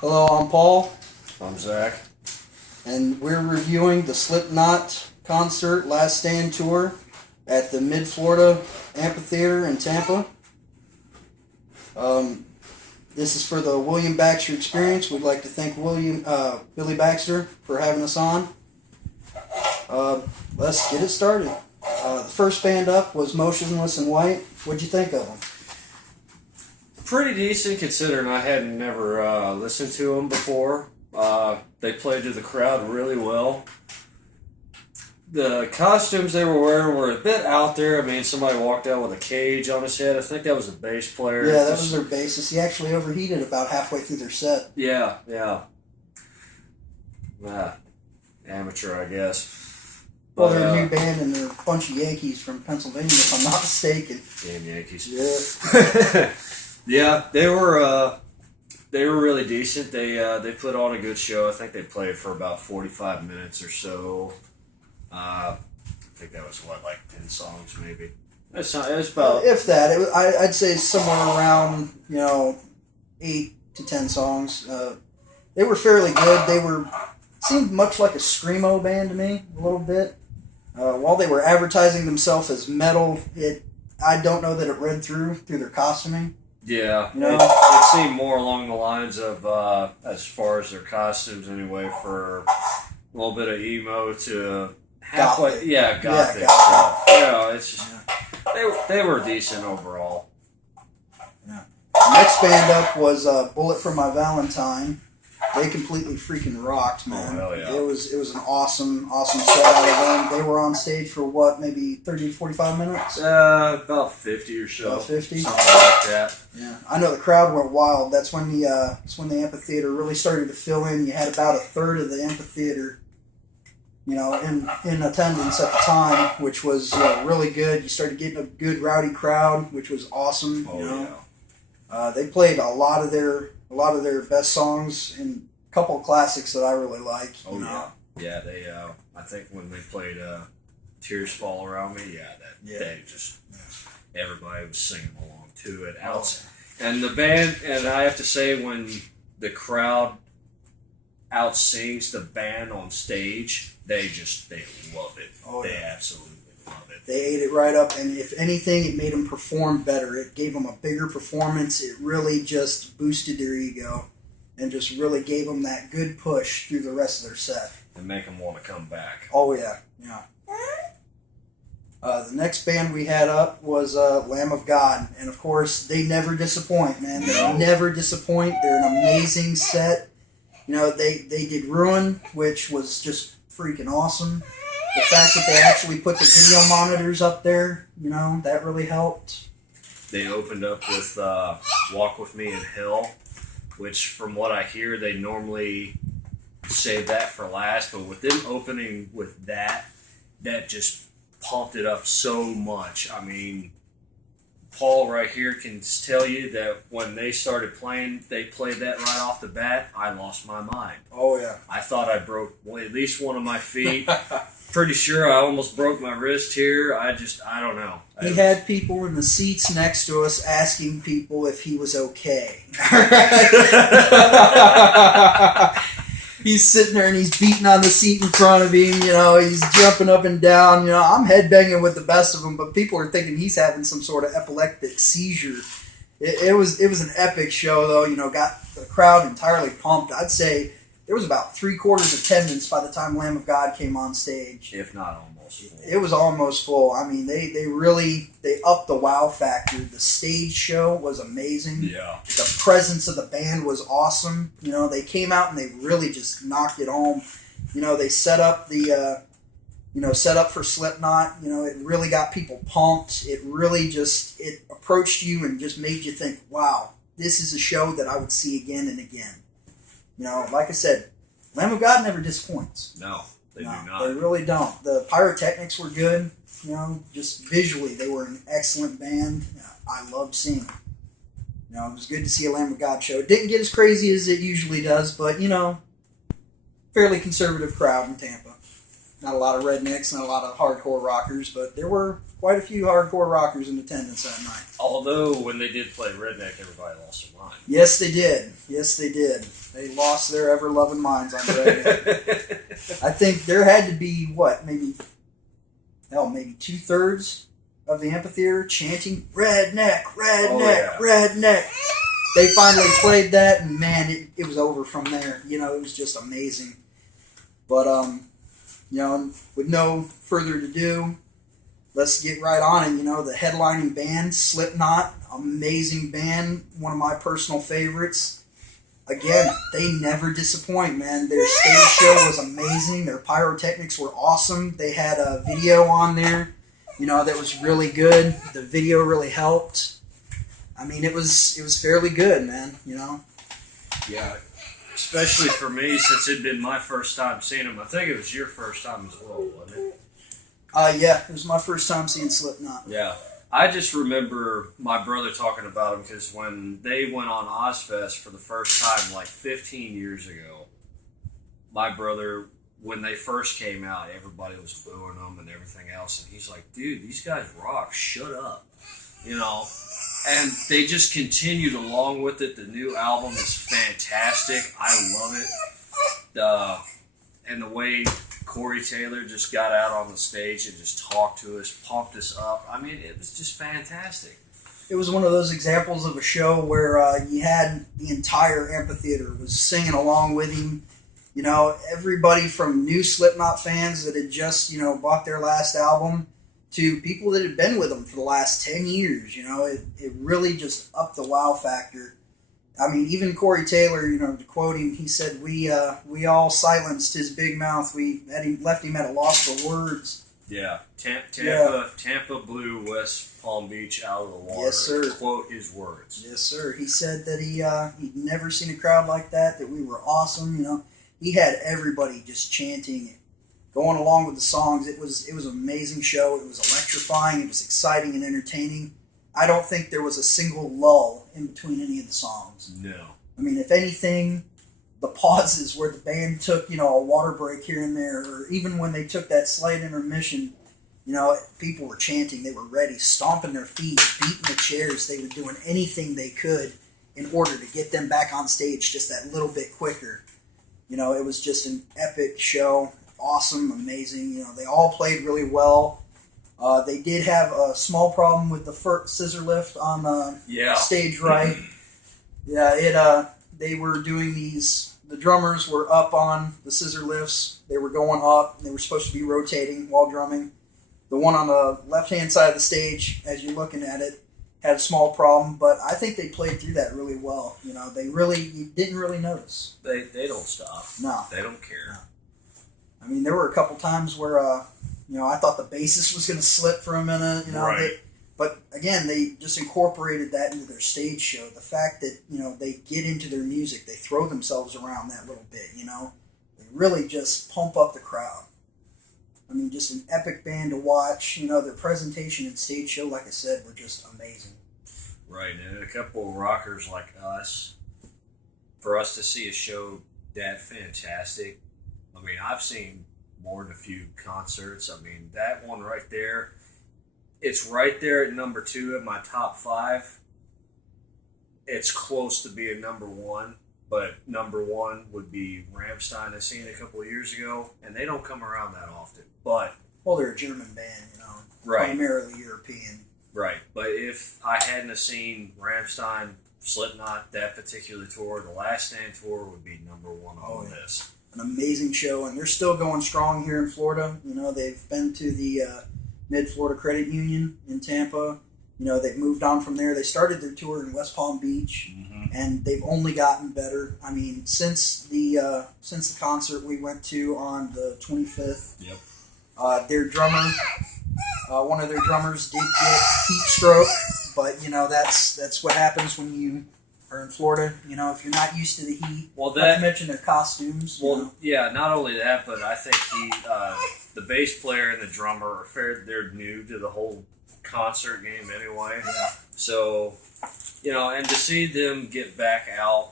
Hello, I'm Paul, I'm Zach. and we're reviewing the Slipknot concert Last Stand tour at the Mid-Florida Amphitheater in Tampa. This is for the William Baxter Experience. We'd like to thank Billy Baxter for having us on. Let's get it started. The first band up was Motionless in White. What'd you think of them? Pretty decent considering I had never listened to them before. They played to the crowd really well. The costumes they were wearing were a bit out there. I mean, somebody walked out with a cage on his head. I think that was the bass player. Yeah, that was their bassist. He actually overheated about halfway through their set. Yeah. Amateur, I guess. Well, they're a new band and they're a bunch of Yankees from Pennsylvania, if I'm not mistaken. Damn Yankees. Yeah. Yeah, they were really decent. They put on a good show. I think they played for about 45 minutes or so. I think that was like 10 songs maybe. It's about If that, I'd say somewhere around 8 to 10 songs. They were fairly good. Seemed much like a screamo band to me a little bit. While they were advertising themselves as metal, I don't know that it read through their costuming. Yeah, You know? it seemed more along the lines of, as far as their costumes anyway, for a little bit of emo to halfway, Gothic. Gothic Yeah, stuff. It's just, they were decent overall. Yeah. The next band up was Bullet for My Valentine. They completely freaking rocked, man. Oh, hell yeah. It was an awesome set out of them. They were on stage for what, maybe 30 to 45 minutes? About 50 or so. About 50? Something like that. Yeah, I know the crowd went wild. That's when the amphitheater really started to fill in. You had about a third of the amphitheater, in attendance at the time, which was really good. You started getting a good rowdy crowd, which was awesome. Yeah. They played a lot of their best songs and a couple of classics that I really like. Yeah. They I think when they played "Tears Fall Around Me," they just everybody was singing along to it. And the band, and I have to say, when the crowd outsings the band on stage, they love it. They absolutely love it. They ate it right up, and if anything, it made them perform better. It gave them a bigger performance. It really just boosted their ego and just really gave them that good push through the rest of their set. And make them want to come back. Oh, yeah. The next band we had up was Lamb of God, and of course, they never disappoint, man. They never disappoint. They're an amazing set. They did Ruin, which was just freaking awesome. The fact that they actually put the video monitors up there, that really helped. They opened up with "Walk With Me in Hell," which, from what I hear, they normally save that for last. But with them opening with that just pumped it up so much. I mean, Paul right here can tell you that when they started playing, they played that right off the bat. I lost my mind. Oh, yeah. I thought I broke at least one of my feet. Pretty sure I almost broke my wrist here. I don't know. He had people in the seats next to us asking people if he was okay. He's sitting there and he's beating on the seat in front of him. He's jumping up and down. I'm headbanging with the best of them, but people are thinking he's having some sort of epileptic seizure. It was an epic show, though. Got the crowd entirely pumped. I'd say there was about 3/4 attendance by the time Lamb of God came on stage. If not almost full. It was almost full. I mean, they really upped the wow factor. The stage show was amazing. Yeah. The presence of the band was awesome. They came out and they really just knocked it home. They set up set up for Slipknot. It really got people pumped. It really it approached you and just made you think, wow, this is a show that I would see again and again. Like I said, Lamb of God never disappoints. No, they do not. They really don't. The pyrotechnics were good. Just visually, they were an excellent band. I loved seeing them. It was good to see a Lamb of God show. It didn't get as crazy as it usually does, but, fairly conservative crowd in Tampa. Not a lot of rednecks, not a lot of hardcore rockers, but there were quite a few hardcore rockers in attendance that night. Although, when they did play Redneck, everybody lost their mind. Yes, they did. They lost their ever-loving minds on redneck. I think there had to be, maybe 2/3 of the amphitheater chanting, redneck, redneck, redneck. They finally played that, and man, it was over from there. You know, it was just amazing. But, you know, with no further ado, let's get right on it. You know, the headlining band, Slipknot, amazing band, one of my personal favorites. Again, they never disappoint, man. Their stage show was amazing. Their pyrotechnics were awesome. They had a video on there, you know, that was really good. The video really helped. I mean, it was fairly good, man, you know. Yeah, especially for me, since it'd been my first time seeing them. I think it was your first time as well, wasn't it? Yeah, it was my first time seeing Slipknot. Yeah. I just remember my brother talking about them because when they went on Ozfest for the first time, like 15 years ago, my brother, when they first came out, everybody was booing them and everything else. And he's like, dude, these guys rock. Shut up. You know? And they just continued along with it. The new album is fantastic. I love it. And the way Corey Taylor just got out on the stage and just talked to us, pumped us up. I mean, it was just fantastic. It was one of those examples of a show where you had the entire amphitheater was singing along with him. You know, everybody from new Slipknot fans that had just, you know, bought their last album to people that had been with them for the last 10 years. You know, it really just upped the wow factor. I mean, even Corey Taylor, you know, to quote him, he said, we all silenced his big mouth. We left him at a loss for words. Yeah. Tampa blew West Palm Beach out of the water. Yes, sir. Quote his words. Yes, sir. He said that he'd never seen a crowd like that we were awesome. You know, he had everybody just chanting, going along with the songs. It was an amazing show. It was electrifying. It was exciting and entertaining. I don't think there was a single lull in between any of the songs. No. I mean, if anything, the pauses where the band took, you know, a water break here and there, or even when they took that slight intermission, you know, people were chanting. They were ready, stomping their feet, beating the chairs. They were doing anything they could in order to get them back on stage just that little bit quicker. You know, it was just an epic show. Awesome, amazing. You know, they all played really well. They did have a small problem with the scissor lift on stage right. Yeah, they were doing these, the drummers were up on the scissor lifts. They were going up. They were supposed to be rotating while drumming. The one on the left-hand side of the stage, as you're looking at it, had a small problem, but I think they played through that really well. You know, you didn't really notice. They don't stop. No. They don't care. No. I mean, there were a couple times where, you know, I thought the bassist was going to slip for a minute, you know. Right. But again, they just incorporated that into their stage show. The fact that, you know, they get into their music, they throw themselves around that little bit, you know. They really just pump up the crowd. I mean, just an epic band to watch. You know, their presentation and stage show, like I said, were just amazing. Right, and a couple of rockers like us, for us to see a show that fantastic, I mean, I've seen more than a few concerts. I mean, that one right there, it's right there at number 2 of my top 5. It's close to being number 1, but number 1 would be Rammstein. I seen a couple of years ago, and they don't come around that often. But well, they're a German band, you know, right, primarily European. Right, but if I hadn't have seen Rammstein, Slipknot, that particular tour, the Last Stand tour would be number 1 on the list. An amazing show, and they're still going strong here in Florida. You know, they've been to the Mid-Florida Credit Union in Tampa. You know, they've moved on from there. They started their tour in West Palm Beach, and they've only gotten better. I mean, since the concert we went to on the 25th, their drummer, one of their drummers did get heat stroke, but you know that's what happens when you are in Florida. You know, if you're not used to the heat. Well, not to mention their costumes. Well, you know. Yeah, not only that, but I think the bass player and the drummer they're new to the whole concert game anyway. Yeah. So, you know, and to see them get back out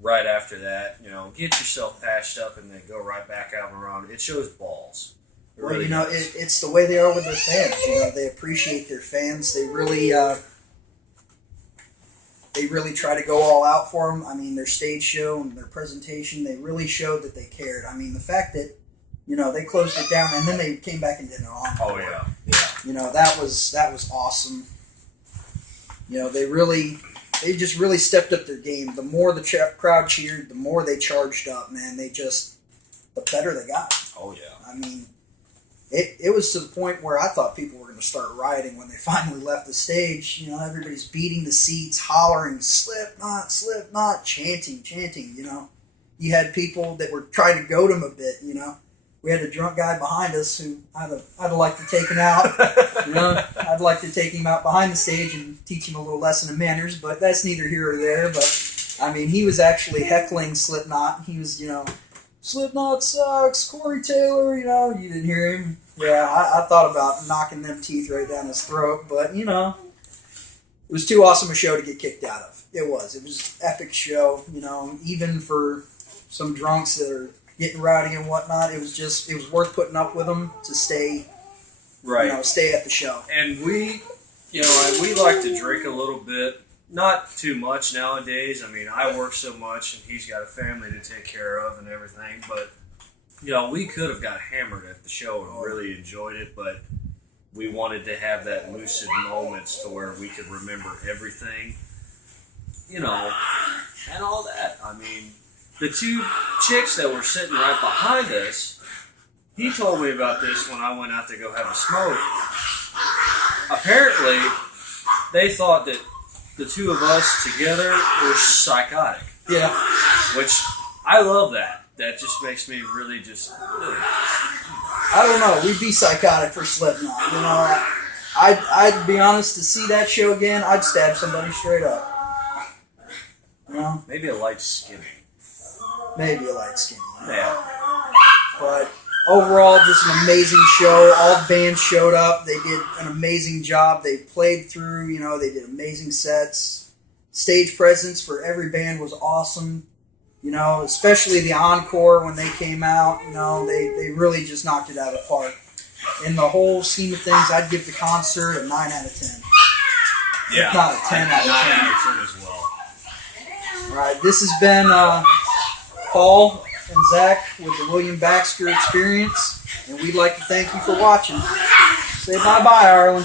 right after that, you know, get yourself patched up and then go right back out on the road, it shows balls. Well, really, you know, it's the way they are with their fans. You know, they appreciate their fans. They really, they really try to go all out for them. I mean, their stage show and their presentation, they really showed that they cared. I mean, the fact that, they closed it down and then they came back and did an encore. Oh yeah. That was awesome. They just really stepped up their game. The more the crowd cheered, the more they charged up, man. The better they got. Oh yeah. I mean, it was to the point where I thought people were going to start rioting when they finally left the stage. Everybody's beating the seats, hollering, "Slipknot, Slipknot," chanting. You had people that were trying to goad them a bit. We had a drunk guy behind us who I'd like to take him out. I'd like to take him out behind the stage and teach him a little lesson of manners, but that's neither here or there. But I mean, he was actually heckling Slipknot. He was, "Slipknot sucks, Corey Taylor." You didn't hear him. Yeah, I thought about knocking them teeth right down his throat, but it was too awesome a show to get kicked out of. It was an epic show. Even for some drunks that are getting rowdy and whatnot, it was worth putting up with them to stay, stay at the show. And we like to drink a little bit, not too much nowadays. I mean, I work so much, and he's got a family to take care of and everything. But we could have got hammered at the show and really enjoyed it, but we wanted to have that lucid moments to where we could remember everything, and all that. I mean, the two chicks that were sitting right behind us, he told me about this when I went out to go have a smoke. Apparently, they thought that the two of us together were psychotic. Yeah. Which, I love that. That just makes me really just... I don't know. We'd be psychotic for Slipknot. I'd be honest, to see that show again, I'd stab somebody straight up. Maybe a light skinny. Maybe a light skin. Yeah. But overall, just an amazing show. All the bands showed up. They did an amazing job. They played through, they did amazing sets. Stage presence for every band was awesome. Especially the encore when they came out. They really just knocked it out of the park. In the whole scheme of things, I'd give the concert a 9 out of 10. Yeah. If not a 10 out of 10. 9 out of 10 as well. All right, this has been Paul and Zach with the William Baxter Experience, and we'd like to thank you for watching. Say bye-bye, Arlen.